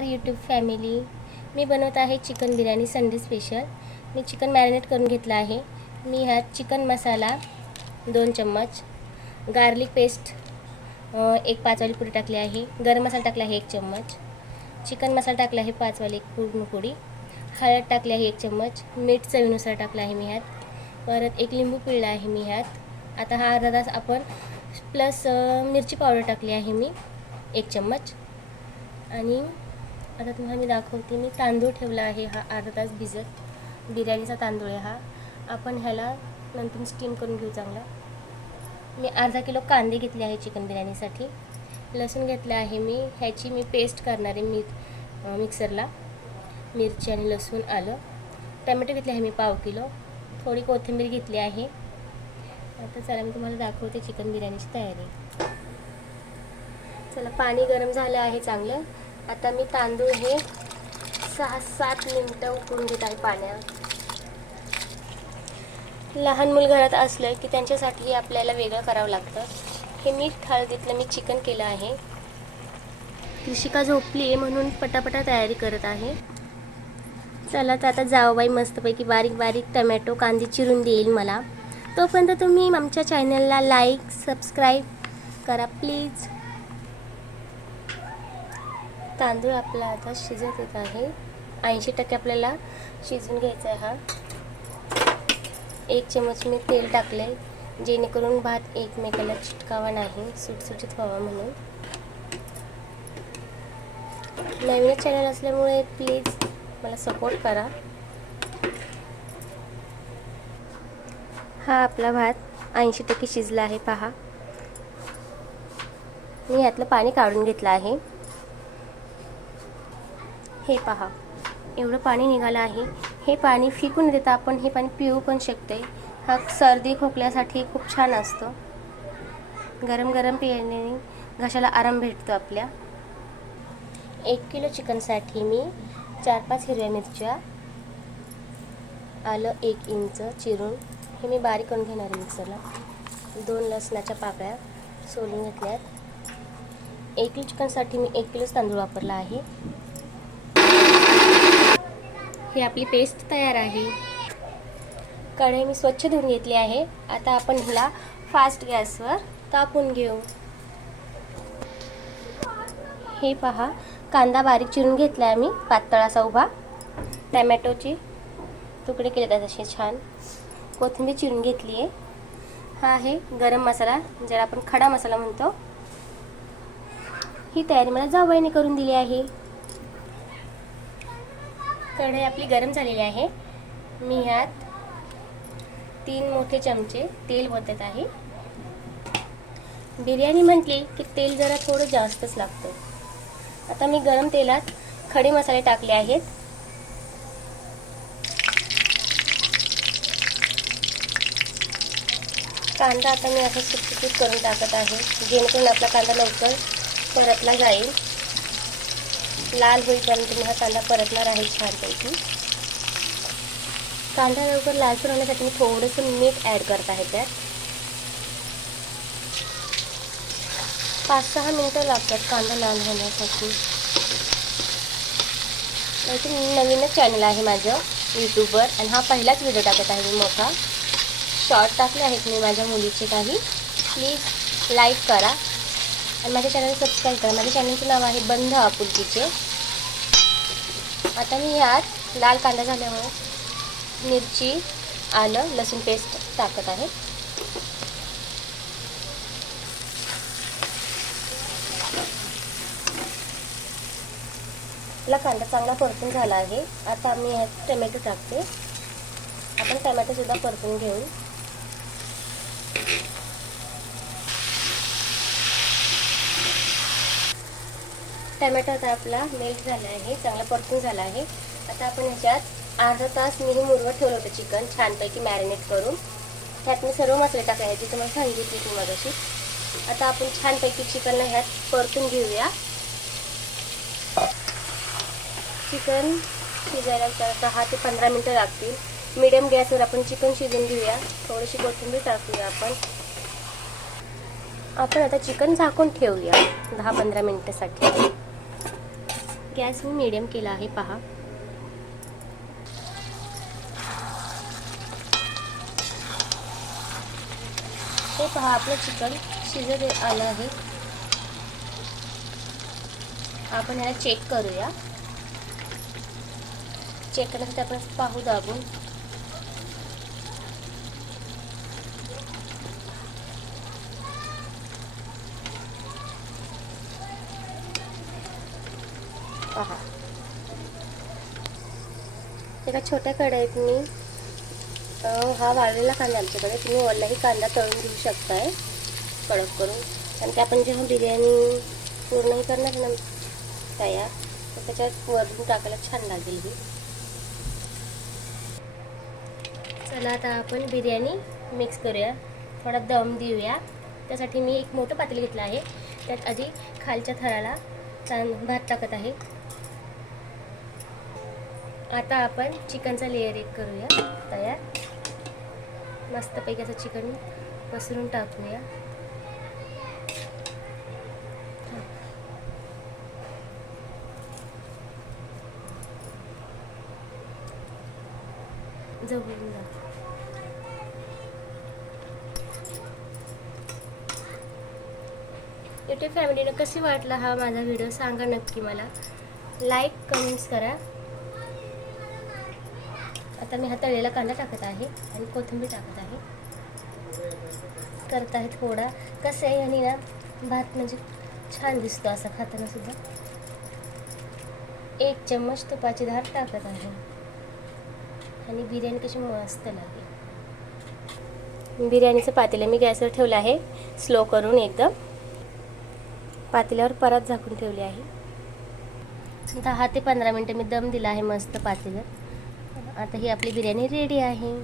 नमस्कार YouTube family. मी बनवत आहे चिकन बिर्याणी संडे स्पेशल मी चिकन मॅरिनेट करून घेतलं आहे. मी ह्यात चिकन मसाला दोन चम्मच गार्लिक पेस्ट एक पाचवाली पुडी टाकली आहे. गरम मसाला टाकला आहे एक चम्मच. चिकन मसाला टाकला आहे पाचवाली एक पूर्ण पुडी हळद टाकली आहे एक चम्मच. मीठ चवीनुसार टाकलं आहे मी ह्यात. परत एक लिंबू पिळला आहे मी ह्यात. आता हा अर्धा तास आपण प्लस मिरची पावडर टाकली आहे मी. एक चम्मच. आणि आता तुम्हाला मी दाखवते. मी तांदूळ ठेवला आहे हा अर्धा तास भिजत. बिर्याणीचा तांदूळ आहे हा. आपण ह्याला नंतर स्टीम करून घेऊ चांगला. मी अर्धा किलो कांदे घेतले आहे चिकन बिर्याणीसाठी. लसूण घेतलं आहे मी. ह्याची मी पेस्ट करणार आहे मी मिक्सरला मिरची आणि लसूण आलं. टमॅटो घेतले आहे मी पाव किलो. थोडी कोथिंबीर घेतली आहे. आता चला मी तुम्हाला दाखवते चिकन बिर्याणीची तयारी. चला पाणी गरम झालं आहे चांगलं. आता मी तांदूळ हे सहा सात मिनटं उकळून घेत आहे पाण्यात. लहान मूल घरात असलं की त्यांच्यासाठी आपल्याला वेगळं करावं लागतं. हे मीठ हळदीतलं मी चिकन केलं आहे. ऋषिका झोपली आहे म्हणून पटापटा तयारी करत आहे. चला तर आता जावबाई मस्तपैकी बारीक बारीक टमॅटो कांदे चिरून देईल मला. तोपर्यंत तुम्ही आमच्या चॅनलला लाईक सबस्क्राईब करा प्लीज तांदूळ आपला आता शिजत येत आहे. ऐंशी टक्के आपल्याला शिजून घ्यायचा आहे हा. एक चमच मी तेल टाकले जेणेकरून भात एकमेकाला चिटकावा नाही सुटसुटीत व्हावा म्हणून. नवीन चॅनल असल्यामुळे प्लीज मला सपोर्ट करा. हा आपला भात ऐंशी टक्के शिजला आहे पहा. मी यातलं पाणी काढून घेतलं आहे. हे पहा. एवढं पाणी निघालं आहे. हे पाणी फिकून देता आपण हे पाणी पिऊ पण शकते. हा सर्दी खोकल्यासाठी खूप छान असतं. गरम गरम पिण्याने घशाला आराम भेटतो आपल्या. एक किलो चिकनसाठी मी चार पाच हिरव्या मिरच्या आलं एक इंच चिरून. हे मी बारीक करून घेणार आहे मिक्सरला. दोन लसणाच्या पाकळ्या सोलून घेतल्यात. एक किलो चिकनसाठी मी एक किलोच तांदूळ वापरला आहे. ही आपली पेस्ट तयार आहे. कढई मी स्वच्छ धुवून घेतली आहे. आता आपण हिला फास्ट गॅसवर तापून घेऊ. हे पहा कांदा बारीक चिरून घेतला आहे मी पातळासा उभा. टॅमॅटोची तुकडे केले आहेत असे छान. कोथिंबीर चिरून घेतली आहे. हा आहे गरम मसाला ज्याला आपण खडा मसाला म्हणतो. ही तयारी मला जावयाने करून दिली आहे. कढई आपली गरम झालेली आहे. मी ह्यात तीन मोठे चमचे तेल ओतत आहे. बिर्याणी म्हटली की तेल जरा थोडं जास्तच लागतं. आता मी गरम तेलात खडे मसाले टाकले आहेत. कांदा आता मी असं सुटसुटीत करून टाकत आहे. जेणेकरून आपला कांदा लवकर परतला जाईल. लाल होईपर्यंत मी हा कांदा परतणार आहे छानपैकी. कांदा लवकर लालसर होण्यासाठी मी थोडंसं मीठ ॲड करत आहे त्यात. पाच सहा मिनटं लागतात कांदा लाल होण्यासाठी. नवीनच चॅनल आहे माझं यूट्यूबवर आणि हा पहिलाच व्हिडिओ टाकत आहे मी मोठा. शॉर्ट टाकले आहेत मी माझ्या मुलीचे काही. प्लीज लाईक करा. आणि माझ्या चॅनल सबस्क्राईब करा. माझ्या चॅनलचं नाव आहे बंध आपुलकीचे. आता मी ह्यात लाल कांदा झाल्यामुळे मिरची आलं लसूण पेस्ट टाकत आहे. आपला कांदा चांगला परतून झाला आहे. आता मी ह्यात टमॅटो टाकते. आपण टमॅटोसुद्धा परतून घेऊ. टमॅटो आता आपला मेल्ट झाला आहे चांगला परतून झाला आहे. आता आपण ह्याच्यात अर्धा तास मी मुरवत ठेवलं होतं चिकन छानपैकी मॅरिनेट करून. त्यात मी सर्व मसाले टाकायचे तुम्हाला सांगितली तुम्हाला मगाशी. आता आपण छानपैकी चिकनला ह्यात परतून घेऊया. चिकन शिजायला तर दहा ते पंधरा मिनटं लागतील. मिडियम गॅसवर आपण चिकन शिजून घेऊया. थोडीशी कोथिंबीर टाकूया आपण. आपण आता चिकन झाकून ठेवूया दहा पंधरा मिनटासाठी. गॅस मी मिडियम केला आहे पहा. हे पहा आपलं चिकन शिजत आलं आहे. आपण ह्याला चेक करूया. चेक करण्यासाठी आपण पाहू दाबून. पहा एका छोट्या कढईत मी हा वाळलेला कांदा आमच्याकडे. तुम्ही ओलाही कांदा तळून घेऊ शकताय. कडक करून. कारण की आपण जेव्हा बिर्याणी पूर्णही करणार ना तयार तर त्याच्यात वरून टाकायला छान लागेल ही. चला आता आपण बिर्याणी मिक्स करूया. थोडा दम देऊया. त्यासाठी मी एक मोठं पातेलं घेतलं आहे. त्यात आधी खालच्या थराला तां भात टाकत आहे. आता आपण चिकनचा लेअर एक करूया तयार. मस्तपैकी असं चिकन पसरून टाकूया. जवळून जा. युट्यूब फॅमिलीनं कशी वाटला हा माझा व्हिडिओ सांगा नक्की मला. लाईक कमेंट्स करा. आता मी हा तळलेला कांदा टाकत आहे आणि कोथिंबीर टाकत आहे. करत आहे थोडा कसं आहे आणि ना भात म्हणजे छान दिसतो असा खाताना सुद्धा. एक चम्मच तुपाची धार टाकत आहे. आणि बिर्याणी कशी मस्त लागेल. बिर्याणीचं पातेलं मी गॅसवर ठेवलं आहे. स्लो करून एकदम. पातेल्यावर परत झाकून ठेवली आहे. दहा ते पंधरा मिनटं मी दम दिला आहे मस्त पातेल्यात आता ही आपली बिर्याणी रेडी आहे.